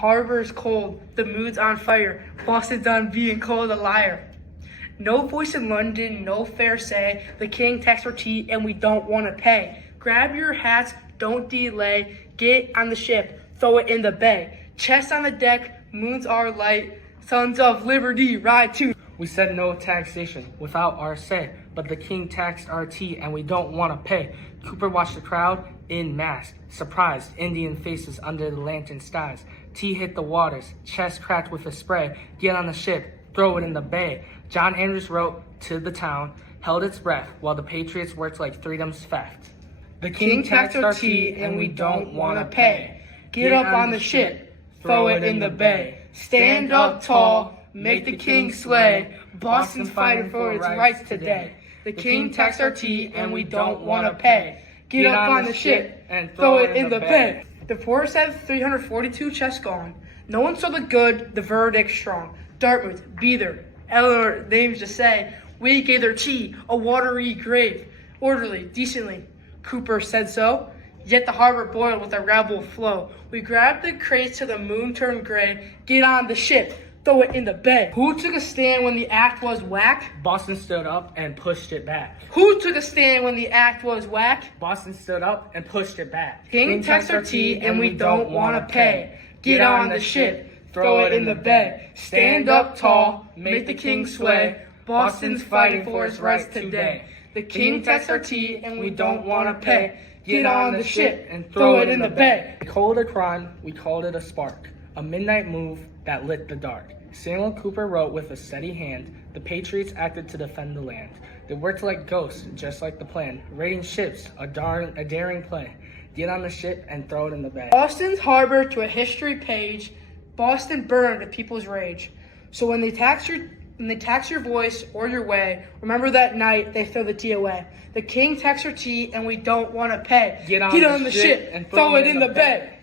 Harbor's cold, the mood's on fire. Boston's done being called a liar. No voice in London, no fair say. The king takes our tea and we don't want to pay. Grab your hats, don't delay. Get on the ship, throw it in the bay. Chest on the deck, moons are light. Sons of liberty, ride to. We said no taxation without our say, but the king taxed our tea and we don't want to pay. Cooper watched the crowd in mass, surprised Indian faces under the lantern skies. Tea hit the waters, chest cracked with a spray. Get on the ship, throw it in the bay. John Andrews wrote to the town, held its breath while the patriots worked like freedom's theft. The king taxed our tea and we don't want to pay. Get up on the ship, throw it in the bay. Stand up tall, make the king slay. Boston's fighting for its rights today. The king taxed our tea and we don't want to pay. Get up on the ship and throw it in the bay. The forest had 342 chests gone. No one saw the good, the verdict strong. Dartmouth, Beether, Eleanor, names to say. We gave their tea a watery grave. Orderly, decently, Cooper said so. Yet the harbor boiled with a rebel flow. We grabbed the crates till the moon turned gray. Get on the ship, throw it in the bay. Who took a stand when the act was whack? Boston stood up and pushed it back. Who took a stand when the act was whack? Boston stood up and pushed it back. King taxed our tea and we don't want to pay. Get on the ship, throw it in the bay. Stand up tall, make the king sway. Boston's fighting for its rights today. The king taxed our tea and we don't want to pay. Get on the ship and throw it in the bay. We called it a crime, we called it a spark. A midnight move that lit the dark. Samuel Cooper wrote with a steady hand. The patriots acted to defend the land. They worked like ghosts, just like the plan. Raiding ships, a daring play. Get on the ship and throw it in the bay. Boston's harbor to a history page. Boston burned at people's rage. So when they tax your voice or your way, remember that night they throw the tea away. The king taxed our tea and we don't want to pay. Get on the ship and throw it in the bay.